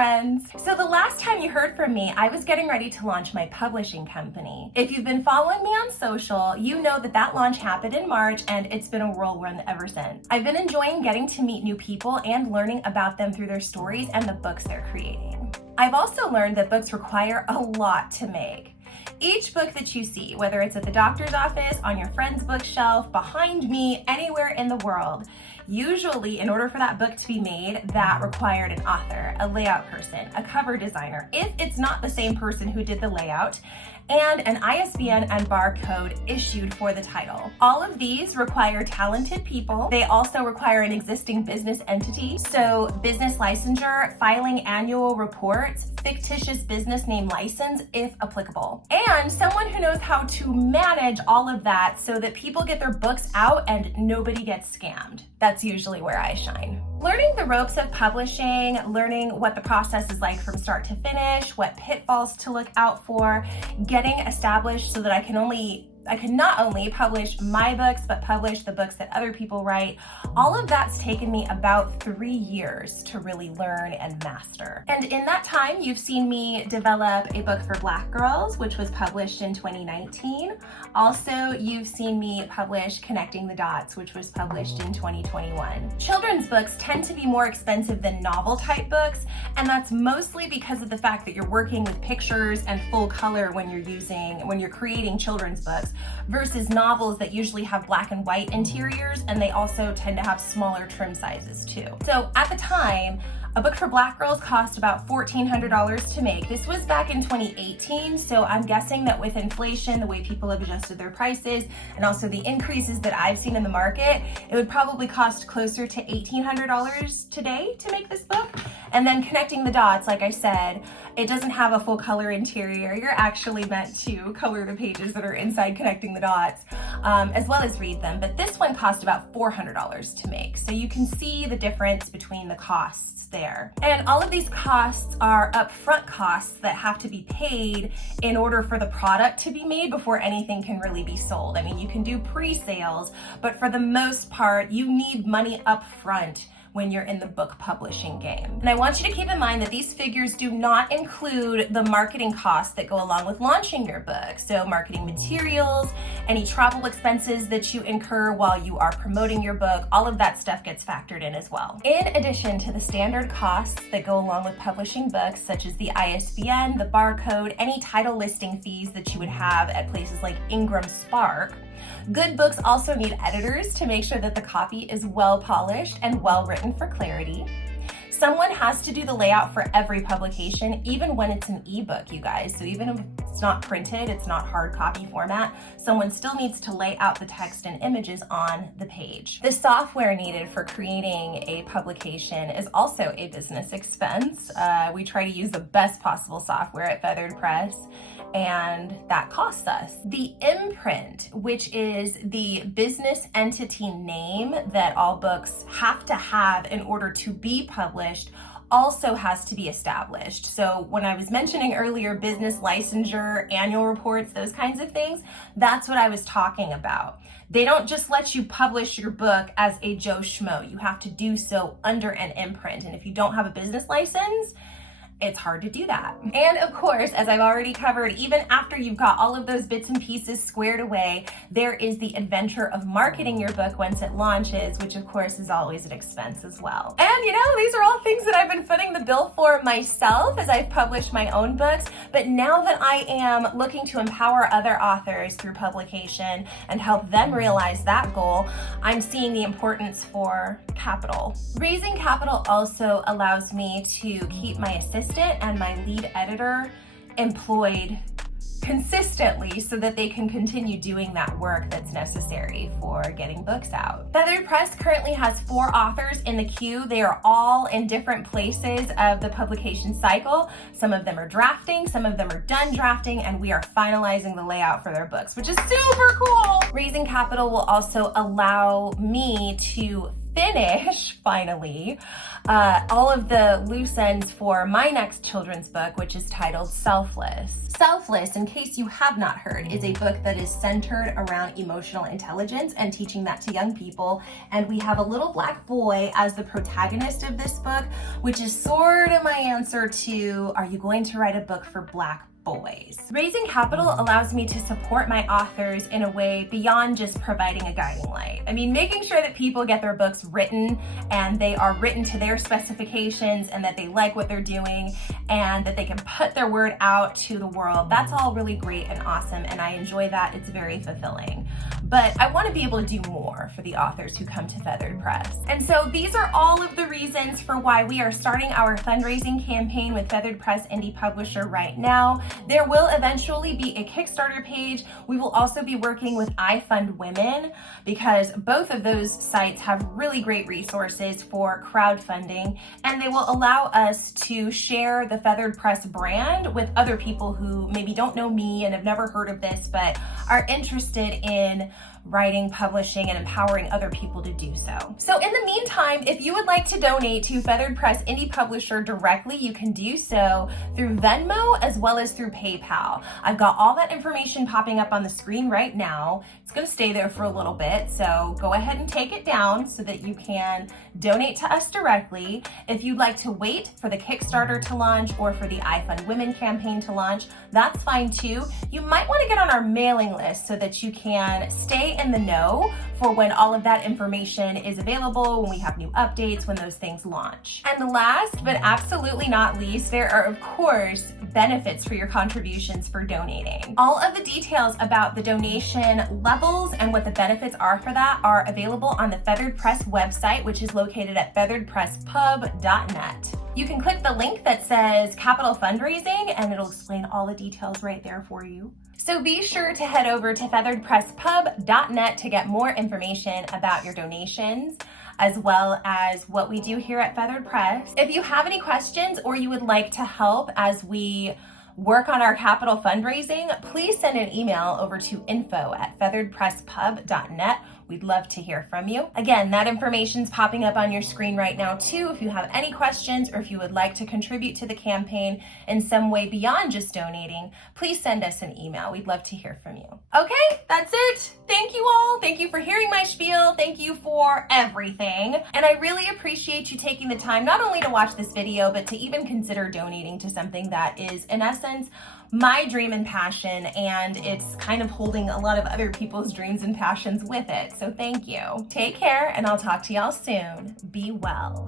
friends. So the last time you heard from me, I was getting ready to launch my publishing company. If you've been following me on social, you know that launch happened in March and it's been a whirlwind ever since. I've been enjoying getting to meet new people and learning about them through their stories and the books they're creating. I've also learned that books require a lot to make. Each book that you see, whether it's at the doctor's office, on your friend's bookshelf, behind me, anywhere in the world, usually in order for that book to be made, that required an author, a layout person, a cover designer, if it's not the same person who did the layout, and an ISBN and barcode issued for the title. All of these require talented people. They also require an existing business entity, so business licensure, filing annual reports, fictitious business name license if applicable, and someone who knows how to manage all of that so that people get their books out and nobody gets scammed. That's usually where I shine. Learning the ropes of publishing, learning what the process is like from start to finish, what pitfalls to look out for, getting established so that I can not only publish my books, but publish the books that other people write. All of that's taken me about 3 years to really learn and master. And in that time, you've seen me develop a book for Black girls, which was published in 2019. Also, you've seen me publish Connecting the Dots, which was published in 2021. Children's books tend to be more expensive than novel type books, and that's mostly because of the fact that you're working with pictures and full color when you're creating children's books, versus novels that usually have black and white interiors, and they also tend to have smaller trim sizes too. So at the time, a book for Black girls cost about $1,400 to make. This was back in 2018, so I'm guessing that with inflation, the way people have adjusted their prices, and also the increases that I've seen in the market, it would probably cost closer to $1,800 today to make this book. And then Connecting the Dots, like I said, it doesn't have a full color interior. You're actually meant to color the pages that are inside Connecting the Dots, as well as read them. But this one cost about $400 to make. So you can see the difference between the costs there. And all of these costs are upfront costs that have to be paid in order for the product to be made before anything can really be sold. I mean, you can do pre-sales, but for the most part, you need money upfront when you're in the book publishing game. And I want you to keep in mind that these figures do not include the marketing costs that go along with launching your book. So marketing materials, any travel expenses that you incur while you are promoting your book, all of that stuff gets factored in as well. In addition to the standard costs that go along with publishing books, such as the ISBN, the barcode, any title listing fees that you would have at places like Ingram Spark, good books also need editors to make sure that the copy is well polished and well written for clarity. Someone has to do the layout for every publication, even when it's an ebook, you guys. So even if it's not printed, it's not hard copy format, someone still needs to lay out the text and images on the page. The software needed for creating a publication is also a business expense. We try to use the best possible software at Feathered Press, and that costs us. The imprint, which is the business entity name that all books have to have in order to be published, also has to be established. So when I was mentioning earlier business licensure, annual reports, those kinds of things, that's what I was talking about. They don't just let you publish your book as a Joe Schmo. You have to do so under an imprint. And if you don't have a business license, it's hard to do that. And of course, as I've already covered, even after you've got all of those bits and pieces squared away, there is the adventure of marketing your book once it launches, which of course is always an expense as well. And you know, these are all things that I've been footing the bill for myself as I've published my own books. But now that I am looking to empower other authors through publication and help them realize that goal, I'm seeing the importance for capital. Raising capital also allows me to keep my assistant and my lead editor employed consistently so that they can continue doing that work that's necessary for getting books out. Feathered Press currently has 4 authors in the queue. They are all in different places of the publication cycle. Some of them are drafting, some of them are done drafting, and we are finalizing the layout for their books, which is super cool. Raising capital will also allow me to finish, finally, all of the loose ends for my next children's book, which is titled Selfless. Selfless, in case you have not heard, is a book that is centered around emotional intelligence and teaching that to young people. And we have a little black boy as the protagonist of this book, which is sort of my answer to, are you going to write a book for black boys? Raising capital allows me to support my authors in a way beyond just providing a guiding light. I mean, making sure that people get their books written and they are written to their specifications and that they like what they're doing and that they can put their word out to the world. That's all really great and awesome, and I enjoy that. It's very fulfilling. But I want to be able to do more for the authors who come to Feathered Press. And so these are all of the reasons for why we are starting our fundraising campaign with Feathered Press Indie Publisher right now. There will eventually be a Kickstarter page. We will also be working with I Fund Women because both of those sites have really great resources for crowdfunding, and they will allow us to share the Feathered Press brand with other people who maybe don't know me and have never heard of this but are interested in writing, publishing, and empowering other people to do so. So in the meantime, if you would like to donate to Feathered Press Indie Publisher directly, you can do so through Venmo as well as through PayPal. I've got all that information popping up on the screen right now. It's going to stay there for a little bit, so go ahead and take it down so that you can donate to us directly. If you'd like to wait for the Kickstarter to launch or for the I Fund Women campaign to launch, that's fine too. You might want to get on our mailing list so that you can stay in the know for when all of that information is available, when we have new updates, when those things launch. And last but absolutely not least, there are of course benefits for your contributions for donating. All of the details about the donation levels and what the benefits are for that are available on the Feathered Press website, which is located at featheredpresspub.net. You can click the link that says Capital Fundraising and it'll explain all the details right there for you. So be sure to head over to featheredpresspub.net to get more information about your donations, as well as what we do here at Feathered Press. If you have any questions or you would like to help as we work on our capital fundraising, please send an email over to info@featheredpresspub.net. We'd love to hear from you. Again, that information's popping up on your screen right now too. If you have any questions or if you would like to contribute to the campaign in some way beyond just donating, please send us an email. We'd love to hear from you. Okay, that's it. Thank you all. Thank you for hearing my spiel. Thank you for everything. And I really appreciate you taking the time not only to watch this video, but to even consider donating to something that is, in essence, my dream and passion, and it's kind of holding a lot of other people's dreams and passions with it. So thank you. Take care, and I'll talk to y'all soon. Be well.